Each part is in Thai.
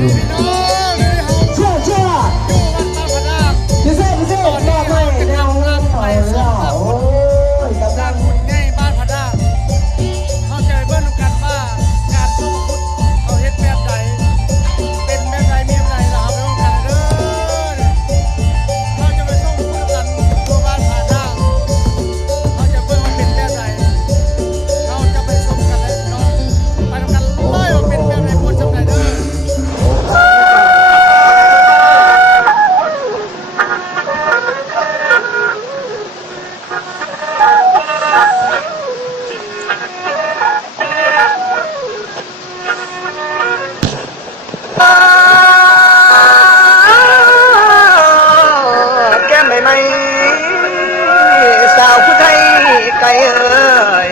เชื่อเชื่อพี่เซ่พี่เซ่บอกไม่แนวงานต่อยแล้วโอ้ยกำลัง ในบ้านพดาเข้าใจเพื่อนกันว่าการสมมุติเขาเฮ็ดแบบใดเป็นแบบใดมีแบบใดเราไปร่วมกันเด้อเราจะไปส่งพูดกันตัวบ้านพดาเขาจะเพื่อนว่าเป็นแบบใดเขาจะไปส่งกันเลยน้องไปทำกันเลยว่าเป็นแบบใดคนจำได้เด้อแก้มใหม่ๆสาวผู้ไทยไกลเอ่ย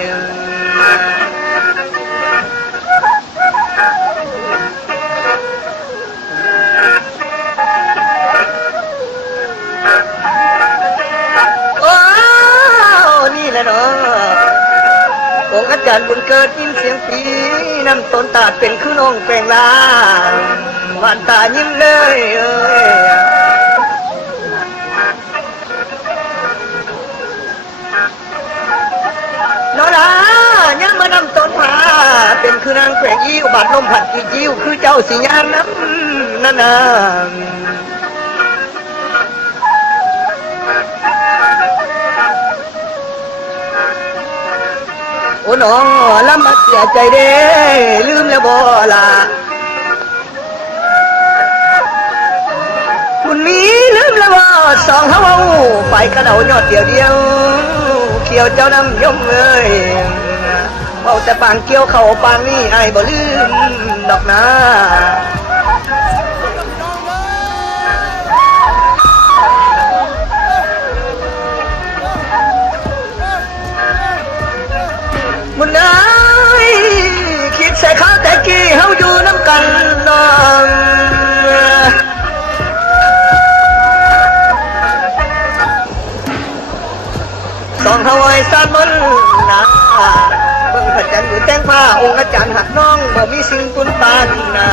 โอ้นี่แหละเนาะองค์อาจารย์บุญเกิดยินเสียงปีน้ำต้นตาดเป็นคือน้องแปลงลาหวานตายิ้มเลยเอ้ยนอลายังมานำต้นผาเป็นคือนางแขวงยิ้วบาดนมผัดกี่ยิ้วคือเจ้าสียานน้ำนั่นน่ะโอ้น้องลำบากเสียใจเด้ลืมแล้วบ่ล่ะคุณนี้ลืมแล้วบ่สองเฮาไปกระเดายอดเดียวเดียวเขียวเจ้าน้ำยมเอ้ยเบาแต่ปางเกี่ยวเข่าปางนี่ไอ้บ่ลืมดอกนะมุนได้คิดใส่ข้าวแต่กี้เฮาอยู่น้ำกันน้องสองเฮาไว้สานมันนะเบิ่งพระจันทร์อยู่แต่งผ้าองค์อาจารย์หักน้องบ่มีสิ่งตุนปานนะ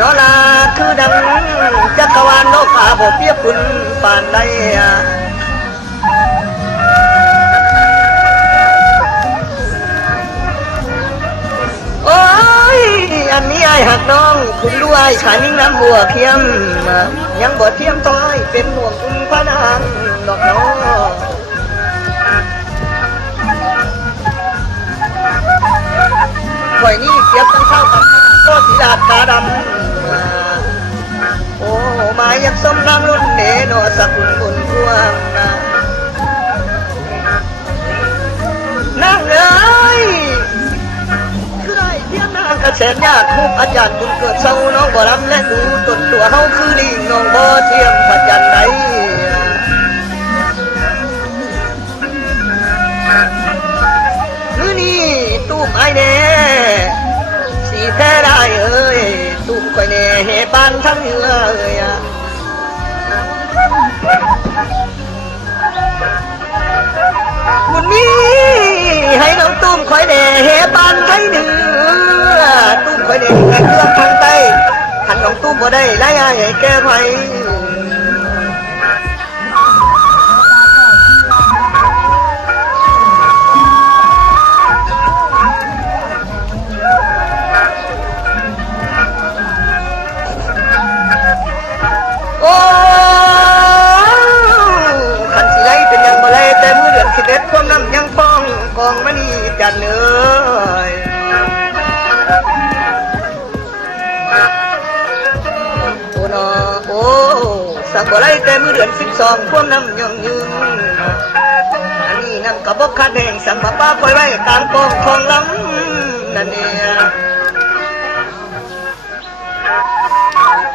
นอลาคือดังจักรวาลโลกาบ่เปรียบคุณปานใดโอ้ยอันนี้ไอ้หักน้องคุณด้วยขานิ่งน้ำบัวเทียมยังบ่เทียมต้อยเป็นห่วงคุณพระนางดอกน้องข่อยนี่เก็บตั้งเท่ากันโคตรสีดาดตาดำโอ้มายักสมนางรุ่นเนโนสักคุณบุญพวงนางเอ้ยคือได้เทียมนางกระแสญาติทุกอาจารย์บุญเกิดเศร้าน้องบ่รำและดูตนตัวเฮาคือลิงน้องบ่เทียมพระจันทร์ใดมื้อนี้ตู้ไอ้แน่สีแท้ได้เอ้ยตุ้มข่อยแน่เฮปานทั้งเหือเอ้ยบุญมีให้น้องตุ้มข่อยแน่เฮปานไทยเนื้อตุ้มข่อยแน่แก่เครื่องทางใต้ขันน้องตุ้มบ่ได้ไล่ให้แก้ไผความน้ำยังป้องกองมณีจันเอ้ยโอ้นอโอ้สักบ่ไรแต่มือเดือน12ความน้ำยังยืนอันนี้น้ำกระบอกขาดแห้งสัมมาป้าปล่อยไว้กลางกองทองล้ำนั่นเนี่ย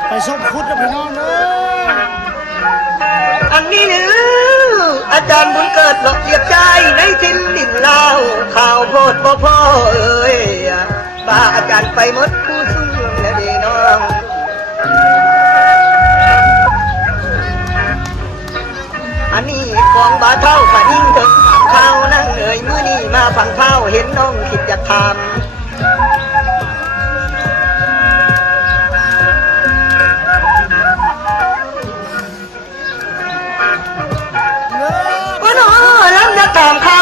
ไปส่งพุทธพี่น้องเด้ออันนี้นึอาจารย์บุญเกิดหลอกเหยียบใจในทิ้นดินลาวข่าวโพดพ่อเอ้ยบ้าอาจารย์ไปหมดผู้ซึ่งและดีน้องอันนี้กองบาเท่าขายิ่งถึง ข่าวนั่งเอ่ยมื้อนี้มาฟังข่าวเห็นน้องคิดอยากถาม ว่าน้อลำจะตามเขา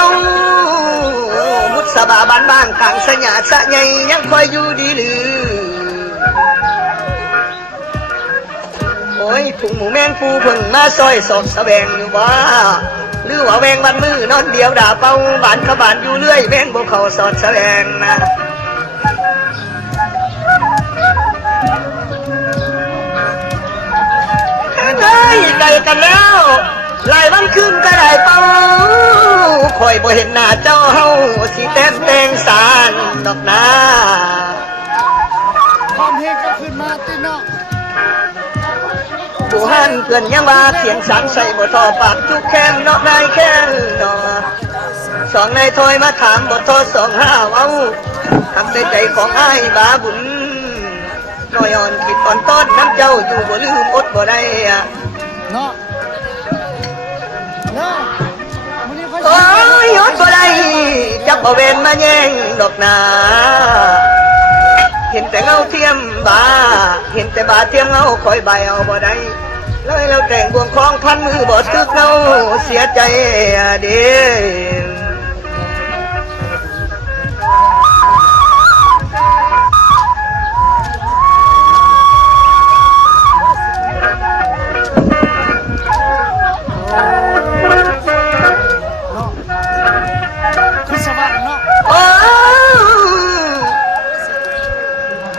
มุดสบาบ้านบ้านกลางสญาสะใหญ่ยังคอยอยู่ดีหรือโอ้ยผุงหมูแมงปูเพิ่งมาซอยสอบสะแวงอยู่ว่าหรือว่าแวงวันมือนอนเดียวด่าเป้าบานขบานอยู่เรื่อยแวงบกเขาสอดสะแวงนะเฮ้ยไกลกันแล้วหลายวันขึ้นก็ได้เป้าคอยบ่เห็นหน้าเจ้าเฮาสิแต้มแต่งสารดอกนา ความเฮก็ขึ้นมาติเนาะ ผู้หันเกินยังว่าเสียงสังใส่บ่ทอปากจุกแค้มนอกนายแค้นนอสองนายถอยมาถามบ่ทอสองห้าเอาทำใจของอ้ายบาบุญน้อยอ่อนคิดอ่อนต้นน้ำเจ้าอยู่บ่ลืมอดบ่ได้อะ เนาะเนาะมื้อนี้ค่อย โอ้ยอดบ่ได้จับบ่เวนมาแย่งดอกนาเห็นแต่เงาเทียมบาเห็นแต่บาเทียมเงาคอยใบเอาบ่ได้เลยแล้วแต่งบวงคล้องพันมือบ่ตึกเงาเสียใจเด้คือสว่างเนาะ โอ้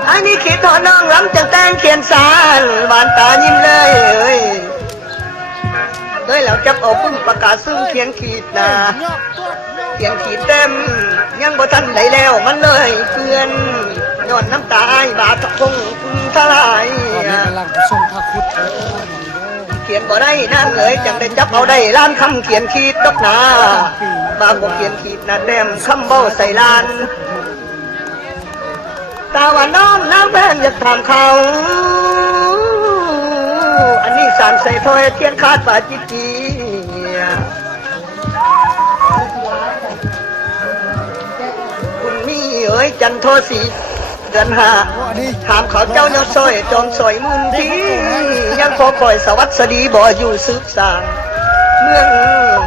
อันนี้คิดทอน้องล้ำจังแต่งเขียนสารบานตายิ้มเลยเลยแล้วจับเอาปึ้งประกาศซึ่งเขียนขีดนะ เนาะตัวเนาะ เขียนขีดเต็มยังบ่ทันได้แล้วมันเลยเพื่อนย้อนน้ำตาไอ้บาทคงทลาย ตอนนี้กำลังไปส่งพระคุด เขียนบ่ได้นางเอ๋ยจังได้จับเอาได้ล้านคำเขียนขีดดอกนาบางบ่เขียนขีดนะแต้มคำเบ้าใส่ลานตาว่าน้องน้ำแป้งอยากถามเขาอันนี้สารใส่ถ้อยเทียนคาดป่าจิจีคุณนี่เอ๋ยจันโทสีเดือนห้า โอ้อันนี้ ถามเขาเจ้าเนาะซอยจอมซอยมุนทียังพอคอยสวัสดีบ่อยู่สืบสางเมือง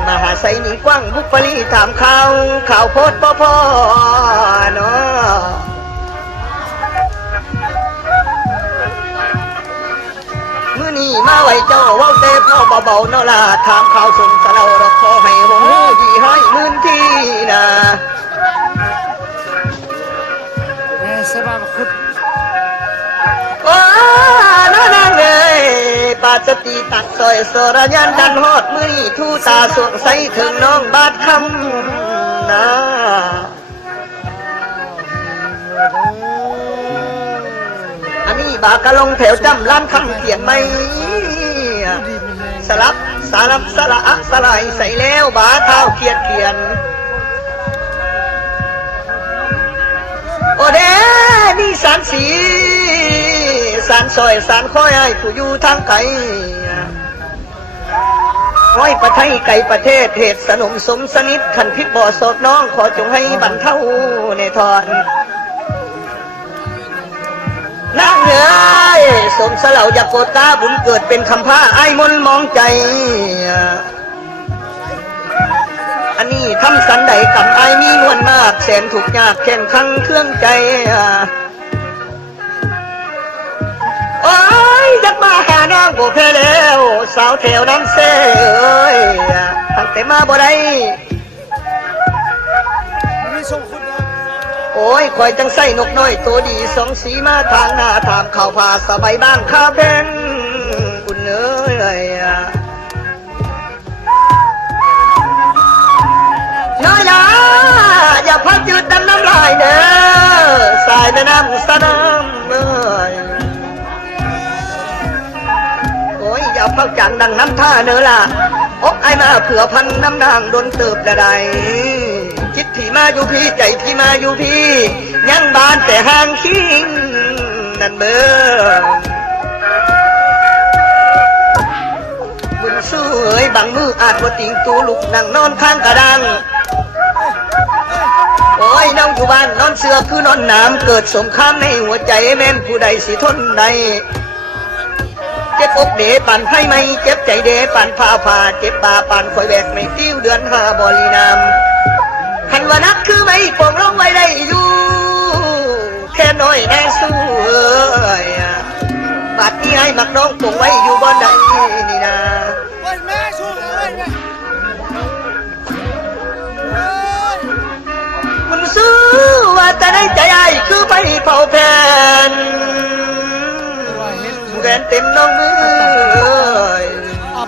มหาไสนี่กว้างบุกปรีถามข่าวโพดพ่อเนาะมื้อนี้มาไว้เจ้าเว้าแต่พ่อเบาๆเนาะล่ะถามข่าวสนสะเราดอกขอให้หงดีให้มื่นที่นะ แม่สบายพระคุด โอ้น้านางเอ้ยปาสติตักซอยสรยันดันฮอดมือนี่ทูตาสวงใสถึงน้องบาดคำนะอันนี้บากะลงแถวจำล้านคำเขียนไหมสลับสารับสละอะสลายใส่แล้วบาเท้าเขียนโอเด้นี่สารสีสารซอยสารค้อยให้ผู้อยู่ทางไกลร้อยประไทยไก่ประเทศเหตุสนมสมสนิทขันพิษบ่อสดน้องขอจงให้บรรเทาในทอนนางเอ๋ยสมสลาอยากโกตาบุญเกิดเป็นคำผ้าไอ้มนมองใจอันนี้ทำสันใดกับไอ้มีนวลมากแสนถูกยากแข่งขังเครื่องใจโอ้ยจะมาหานางโบเพแล้วสาวแถวน้ำเซ่เอ้ยตั้งแต่มาบ่ได้ มีส่งคุดนะ โอ้ยคอยจังใส่นกน้อยตัวดีสองสีมาทางหน้าถามข่าวพาสบายบ้างข้าเป็นอุ่นเอ้ยน้อยนะอย่าพักยืดดังน้ำลายเด้อสายแม่น้ำสะน้ำเอ้ยโอ้ยอย่าพักจังดังน้ำท่าเนื้อล่ะอกไอ้มาเผื่อพันน้ำนางโดนเติบละใดจิตที่มาอยู่พี่ใจที่มาอยู่พี่ยังบานแต่ห่างคิงนั่นเบ้อบุญสู้เอ้ยบางมืออาจว่าติงตูลุกนั่งนอนข้างกระดัง อยเน่าอยู่บ้านนอนเสือคือนอนน้ำเกิดสงครามในหัวใจแม่นผู้ใดสิทนได้เจ็บอกเดปั่นไพ่ไม่เจ็บใจเดปั่นผ้าผ่าเจ็บตาปั่นคอยแบกไม่ติ้วเดือนหาบรินามคันว่านักคือไม่ปองร้องไว้ได้อยู่แค่น้อยแน่สู้บาดนี้ให้มักน้องปงไว้อยู่บ่ได้นี่นะ เฮ้ยแม่สู้เลยแม่ คุณซื้อว่าจะได้ใจไอ้คือไปเป่าแผ่นแหวนเต็มน้องมือ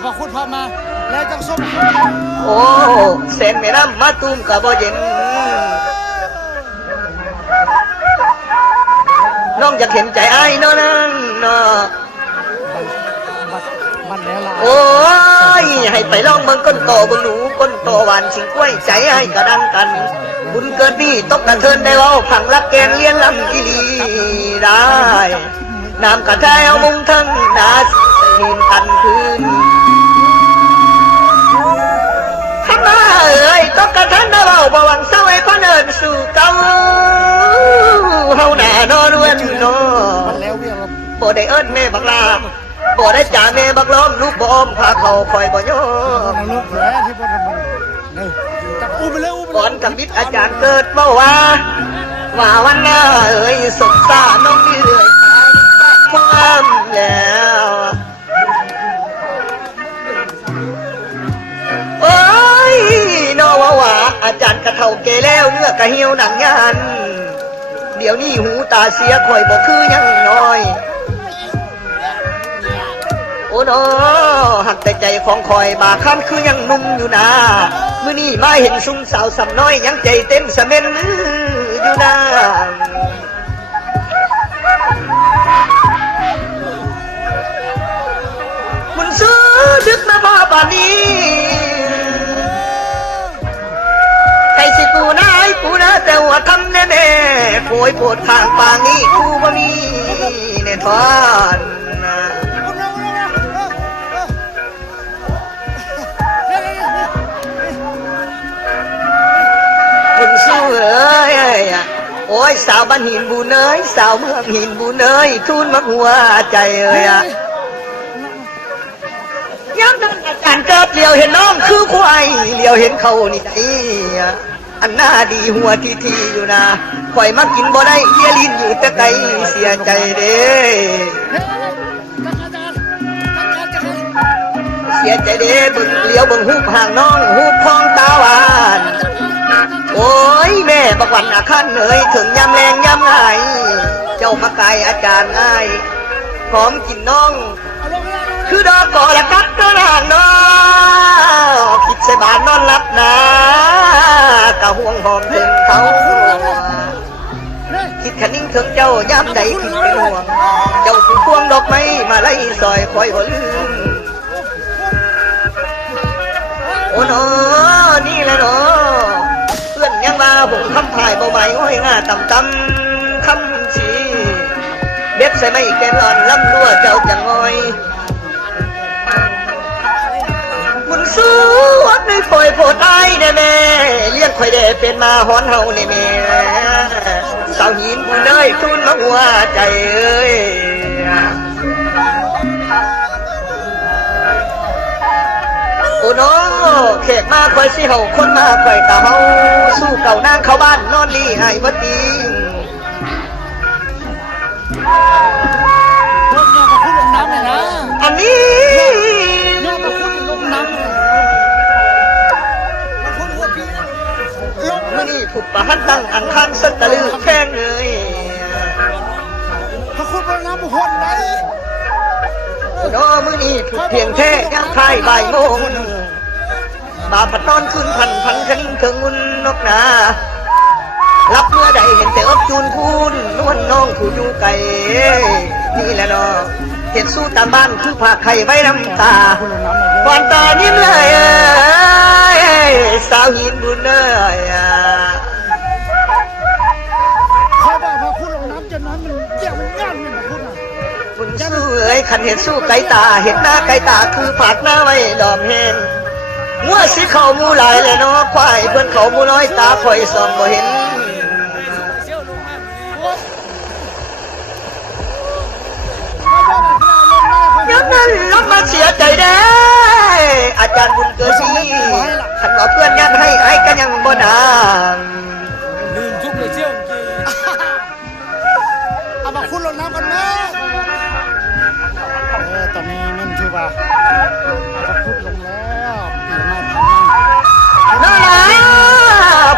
พอคุณพามาแล้วจังส้ม โอ้เส้นแม่น้ำมาตุ้มกับบ่เย็นน้องอยากเห็นใจไอ้น้อนั่นเนาะ มันแล้วล่ะ โอ้ยให้ไปลองเบิ่งก้นโตเบิ่งหนูก้นโตหวานชิงกล้วยใจให้กระดังกันบุญเกิดนี่ตกกระเทินได้เว้าผังรักแกงเลี้ยงลำอีลีได้น้ำกระชายเอามุงทั้งนาสิหินกันคืนข้ามาเอ้ยตกกระเทินได้เว้าบ่หวังเศร้าให้พระเนินสู่เก่าเฮาหน้านอนเว้นนอ มันแล้วเวียง บ่ได้เอิ้นแม่บักลาบ่ได้จ่าแม่บักล้อมลูกบ่อมพาเขาคอยบ่ยอม เราลูกแผลที่พ่อทำมันเนี่ยจับอุ้มไปเลยอุ้มไป ก่อนกับมิตรอาจารย์เกิดเมื่อว่าวันหน้าเอ้ยสงสารน้องนี่เลยความแล้วโอ้ยน้อว่าอาจารย์กระเท่าเกแล้วเนื้อกระเหี่ยวหนังงานเดี๋ยวนี้หูตาเสียคอยบ่คือยังน้อยโอ้นอหักแต่ใจของคอยบาข้ามคือยังนุ่มอยู่นะมื้อนี้มาเห็นซุ่มสาวสำน้อยยังใจเต็มสะเม็นอยู่นะมันซื้อดึกมาพอป่านนี้ใครสิกูนะไอ้กูนะแต่ว่าทำแน่แน่โผยโผดข้างปางนี้กูบ่มีแน่ทอนคุณสู้เอ้ยโอ้ยสาวบ้านหินบูเนยสาวเมืองหินบูเนยทุนมักหัวใจเอ้ยย้ำนั้นอาจารย์เกิดเลี้ยวเห็นน้องคือควายเลี้ยวเห็นเขานี่ไอ้อันหน้าดีหัวทีอยู่นะข่อยมากินบ่ได้เยี่ยลินอยู่แต่ไกลเสียใจเด้เสียใจเด้บึงเลี้ยวบึงหูห่างน้องหูคลองตาหวานโอ้ยแม่บักวันอาคันเอ้ยถึงยำแรงยำไงเจ้ามาไกลอาจารย์ง่ายหอมกินน้องคือดอกก่อละกัดตัวนางน้อคิดใส่บานนอนหลับนะกะห่วงหอมถึงเขาคิดขันนิ่งถึงเจ้าย้ำใจคิดเป็นห่วงเจ้าคือพวงดอกไม้มาไล่ซอยคอยบ่ลืมโอ้นอนี่แหละเนาะเพื่อนยังว่าผมคำถ่ายเบาใหม่ห้อยง่าต่ำๆคำชีเบ็ดใส่ไม่แกนหลอนลำรั่วเจ้าจังงอยบุญสู้วัดไม่ปล่อยโผล่ตายแน่แม่เลี้ยงข่อยได้เป็นมาหอนเฮาแน่แม่สาวหินบุญเอ้ยทุนมาหัวใจเอ้ยโอ้น้อแขกมาคอยสิเฮาคนมาคอยตาเฮาสู้เก่านางเข้าบ้านนอนดีให้บ่ดีอันนี้มื่อนี้ถูกประหันตั้งอังคารสัตลือแข้งเลยพระคุณพระน้ำบุคคลใดน้อมื่อนี้ถูกเพียงแค่ยังคายบ่ายโมงบาปัดนอนขึ้นพันขึ้นถึงมุนนกนารับเมื่อใดเห็นแต่อบจูนพูนนวลน้องผู้อยู่ไกลนี่แหละเนาะเห็นสู้ตามบ้านคือผ่าไข่ไว้น้ำตาก่อนตานิ่มเลยสาวหินบุญเลยเขาบอกพระคุณลงน้ำจนนั้นมันเกี่ยวมันง่ายเลยพระคุณบุญสู้เอ้ยขันเห็นสู้ไก่ตาเห็นหน้าไก่ตาคือผากหน้าไว้ดอมเห็นงัวสิเขามูหลายเลยเนาะควายเพื่อนเขามูน้อยตาคอยส่องบ่เห็น เสียใจเด้อาจารย์บุญเกิดสีขันว่าเพื่อนยันให้ไอ้ก็ยังบ่นาง ลืมทุกเลยเชี่ยวจริงเอามาคุณลงน้ำกันนะตอนนี้มันถือว่าเอามาคุณลงแล้วปีมาทำมั่ง น้องหลา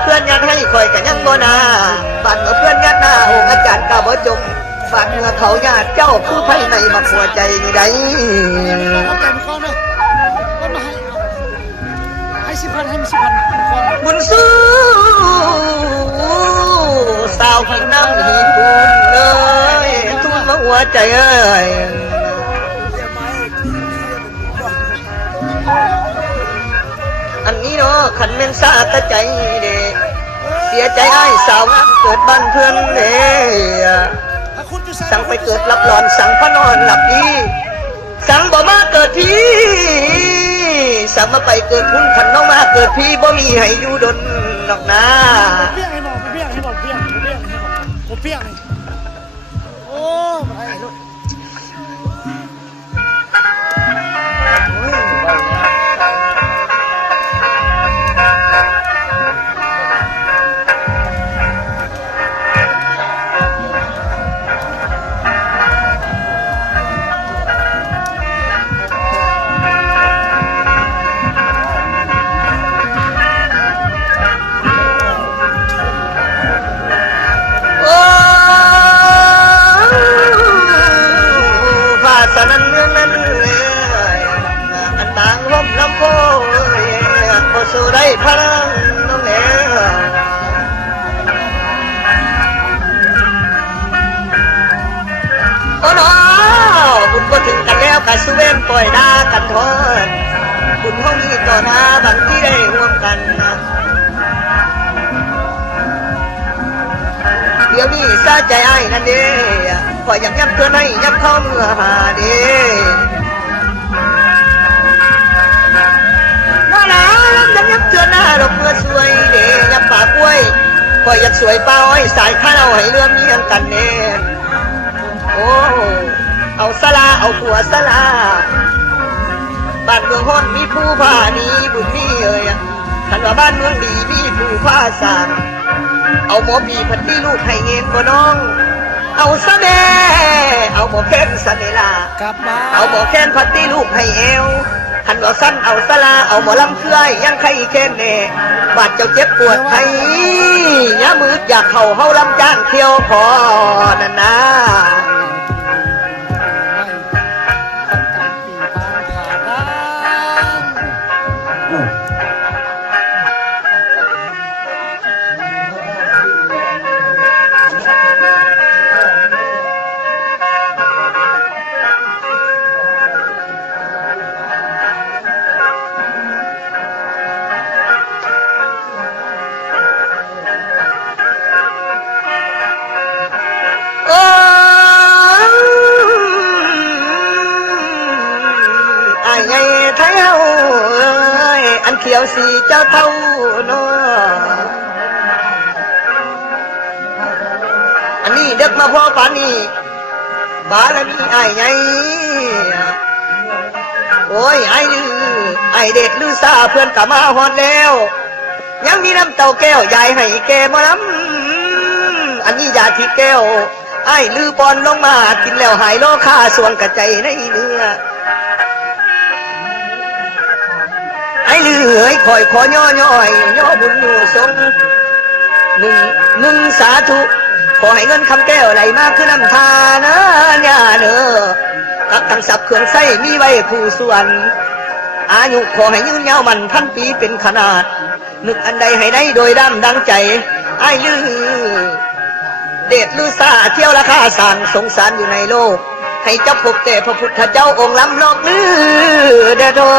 เพื่อนยันให้คอยก็ยังบ่นางบัดเมื่อเพื่อนยันหน้าองค์อาจารย์กาบ่จมบัดเมื่อเขาญาติเจ้าผู้ไพ่ในมาหัวใจนี่ได้ เอาใจมันก้อนเลยก็มาให้10,000ให้มัน10,000ก้อน บุญสู้สาวกินน้ำหีบุญเลยทุ่มมาหัวใจเอ้ยอันนี้เนาะขันเม่นซาตะใจเด้เสียใจไอ้สาวงามเกิดบ้านเพื่อนเด้สั่งไปเกิดรับรอนสั่งพระนอนหลับดีสั่งบ่มาเกิดพี่สั่งมาไปเกิดพุ่นขันน้องมาเกิดพี่บ่มีให้อยู่ดนหรอกนะ เปี้ยงให้บอกเปี้ยงให้บอกเปี้ยงให้บอกผมเปี้ยงนี่โอ้ไม่ได้ลูกสนั้นเมืองนั้นอันต่างลมลำโพงโอสู้ได้พลังน้องแหล่โอ้หนอบุญก็ถึงกันแล้วกันสุเวนปล่อยดากันทอดบุญห้องนี้ต่อหน้าบางที่ได้ร่วมกันเดี๋ยวนี้ซาใจไอ้นั่นเด้คอยย้ำเตือนให้ย้ำเข้าเมื่อหาเด้น่าหนาย้ำเตือนหน้าดอกเมื่อสวยเด้ย้ำปากกล้วยคอยอยากสวยเป้าให้สายข้าวให้เลื่อมเมียงกันเน่โอ้เอาสลาเอาผัวสลาบ้านเมืองฮ้อนมีผู้พานีบุญมีเอ่ยท่านว่าบ้านเมืองดีมีผู้พาสามเอาหมอปีพันที่ลูกให้เงินบ่น้องเอาซะแน่เอาหมอแค้นสะเนลากลับมาเอาหมอแค้นพันที่ลูกให้เอวหันว่าสั้นเอาสลาเอาหมอลำเคยยังใครแค้นแน่บาดเจ้าเจ็บปวดไทยยามืดอยากเข่าเฮาลำจ้างเที่ยวพอนั่นนะเขียวสีเจ้าเท่าเนาะอันนี้เด็กมาพ่อปานี่บาลมีไอ้ไงโอ้ยไอ้ลือไอ้เด็กลือซาเพื่อนกลับมาฮอดแล้วยังมีน้ำเต้าแก้วใหญ่ให้แกมาล้ำอันนี้ยาที่แก้วไอ้ลือปอนลงมากินแล้วหายโรคค่าส่วนกระใจในเนื้อไอ้ลือเอ้ยคอยขอย่อย่อบุญอยู่ทรงหนึ่งสาธุขอให้เงินคำแก้วไหลมากขึ้นน้ำทานะเนี่ยเนอกับทั้งสับเครื่องไส้มีไว้ผู้ส่วนอายุขอให้ยืนยาวมันพันปีเป็นขนาดนึกอันใดให้ได้โดยดำดังใจไอ้ลือเดชลือซาเที่ยวราคาสั่งสงสารอยู่ในโลกให้เจ้าพบแต่พระพุทธเจ้าองค์ล้ำลอกลือเดชอ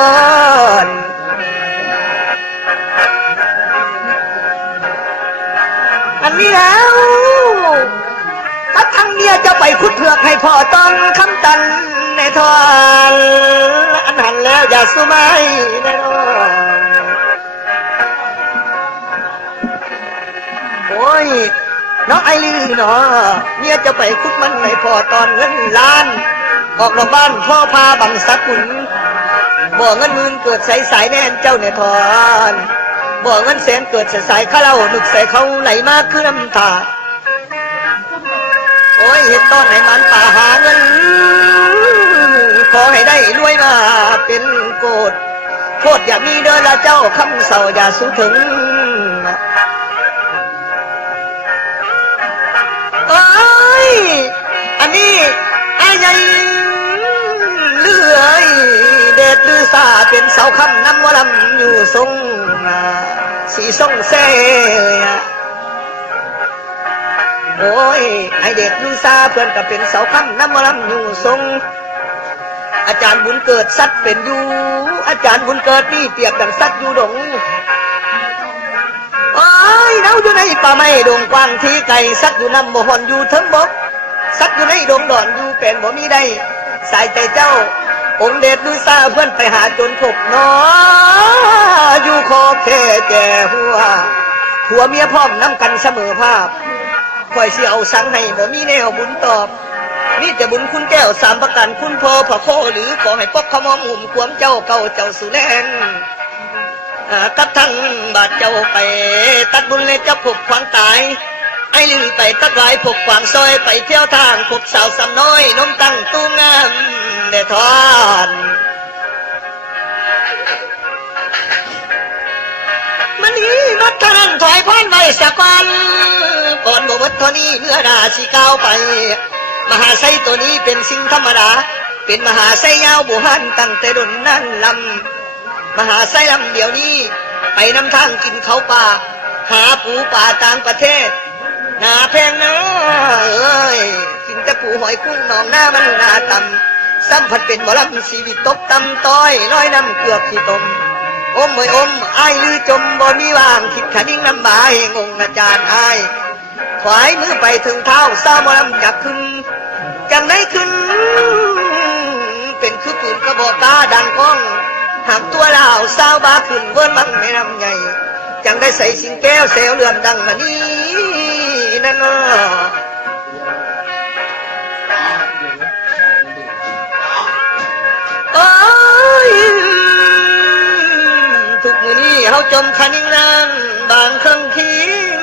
นอันนี้แล้วถ้าทั้งเมียจะไปคุดเผือกให้พ่อต้องคำตันในทอนอันหันแล้วอย่าสู้ไม่แน่นอนโอ้ยน้องไอรีเนาะเมียจะไปคุดมันให้พ่อตอนเงินล้านออกนอกบ้านพ่อพาบังสกุล บ่เงินหมื่นเกิดใสสายแน่นเจ้าเนี่ยทอนบ่เงินแสนเกิดสายข้าเล่านึกใส่เขาไหลมาคือน้ำตาโอ้ยเห็นต้นให้มันป่าหาเงินขอให้ได้รวยมาเป็นโกดโคตรอย่ามีเด้อละเจ้าคำเศร้าอย่าสู้ถึงโอ้ยอันนี้ไอ้ใหญ่เลื่อยเด็ดลือซาเป็นเสาคำน้ำวลำอยู่ทรงสีทรงเซ่โอ้ยไอเด็กลือซาเพื่อนก็เป็นเสาคำน้ำวลำอยู่ทรงอาจารย์บุญเกิดสัตว์เป็นอยู่อาจารย์บุญเกิดนี่เปรียบดังสัตว์อยู่ดงโอ้ยเน่าอยู่ในป่าไม้ดงกว้างที่ไก่สัตว์อยู่น้ำบ่หอนอยู่ทั้งบกสัตว์อยู่ในดงดอนอยู่เป็นบ่มีได้สายใจเจ้าองค์เดชดูซาเพื่อนไปหาจนพบนออยู่ขอบแค่แก่หัวเมียพร้อมน้ำกันเสมอภาพคอยเสียเอาสังให้บ่มีแนวบุญตอบนี่แต่บุญคุณแก้วสามประการคุณพ่อพระโคหรือขอให้ปกขมอมหุ่มความเจ้าเก่าเจ้าสุแลนกับทั้งบาดเจ้าไปตัดบุญเลยจะพบความตายไอ้ลือไปตัดไว้พบความซอยไปเที่ยวทางพบสาวสำน้อยน้มตั้งตู้งามเดทอนมันนี้นัดทานถอยพ้นไว้สักวันก่อนบ่วัดเท่านี้เมื่อนาสีก้าวไปมหาไซตัวนี้เป็นสิ่งธรรมดาเป็นมหาไซยาวบุหันตั้งแต่รุ่นนั้นลำมหาไซลำเดี๋ยวนี้ไปนำทางกินเขาป่าหาปูป่าต่างประเทศหน้าแพงนะเอ้ยกินแต่ปูหอยกุ้งหนองหน้ามันหน้าต่ำซ้ำผัดเป็นหมอลำชีวิตตกต่ำต้อยน้อยน้ำเกือบที่ตมอมเอ้ยอมไอ้ลือจมบ่มีว่างคิดขันยิ่งน้ำบาเหงงอาจารย์ไอ้ถวายมือไปถึงเท้าสาวหมอลำจับขึ้นจังได้ขึ้นเป็นคือปืนกระบอกตาดังก้องหากตัวลาวสาวบาขึ้นเวิร์นมั่งไม่นำใหญ่จังได้ใส่สิงแก้วเซลเลื่อมดังมานี้นั่นเนาะโอ้ยทุกมือนี้เขาจมคันยิ่งนั่งบางคำคิง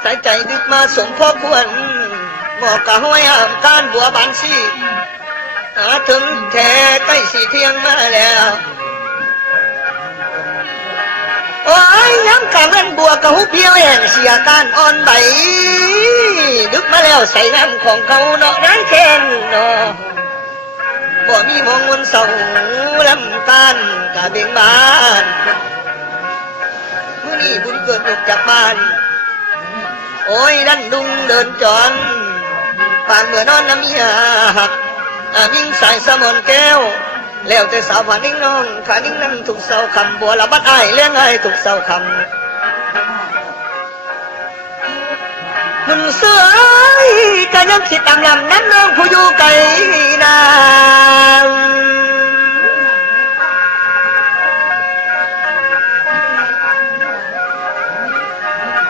ใส่ใจดึกมาสมพ่อควรหมอกกะห้อยห้ามการบัวบานซี่ถึงแท้ใกล้สีเที่ยงมาแล้วโอ้ยย้ำกะเงินบัวกะหุบเพียวแห่งเสียการอ่อนใบดึกมาแล้วใส่น้ำของเขาเนาะนั้นแค่นเนาะบ่มีมองวนเสาลำตาลกะเบ่งบานมื้อนี้บุญเกิดลูกจากบ้านโอ้ยดันดุงเดินจอนปานเมื่อนอนน้ำเมียหักยิ่งใส่สมนแก้วแล้วแต่สาวผ่านนิ่งน้องผ่านนิ่งนั่งถูกเสาคำบัวละบัดไอ้เลี้ยงไอ้ถูกเสาคำหุ่นเสือก็ยังคิดตามลำนั้นน้องผู้อยู่ไกลนาน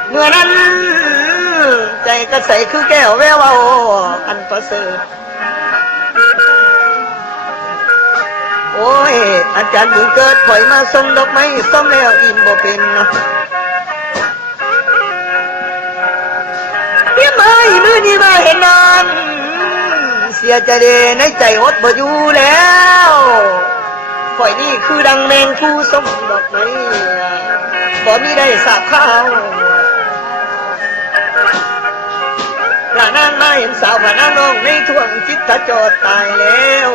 เมื่อนั้นใจก็ใสคือแก้วแววเอาอันประเสริฐโอ้ยอาจารย์บุญเกิดถอยมาส่งดอกไม้ส่งแล้วอินบ่เป็นเดี๋ยวมาอีมือนี่มาเห็นนานเสียใจเดในใจอดบ่อยู่แล้วข่อยนี่คือดังแมงผู้ส่งดอกไม้บ่มีได้สาบข้าวพระนางมาเห็นสาวพระนางน้องในท่วงจิตตะจอดตายแล้ว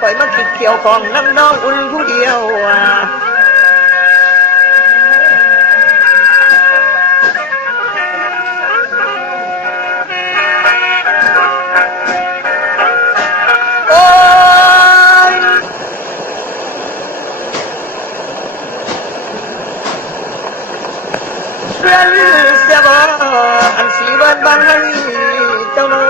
ปล่อยมันคิดเกี่ยวของน้ำน้องอุ่นผู้เดียวโอ้ยเพื่อนเสียบ่อันสีบ้านบางให้เจ้าน้อง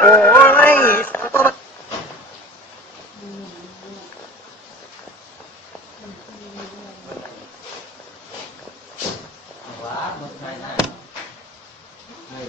โอ้ย ใช่ใช่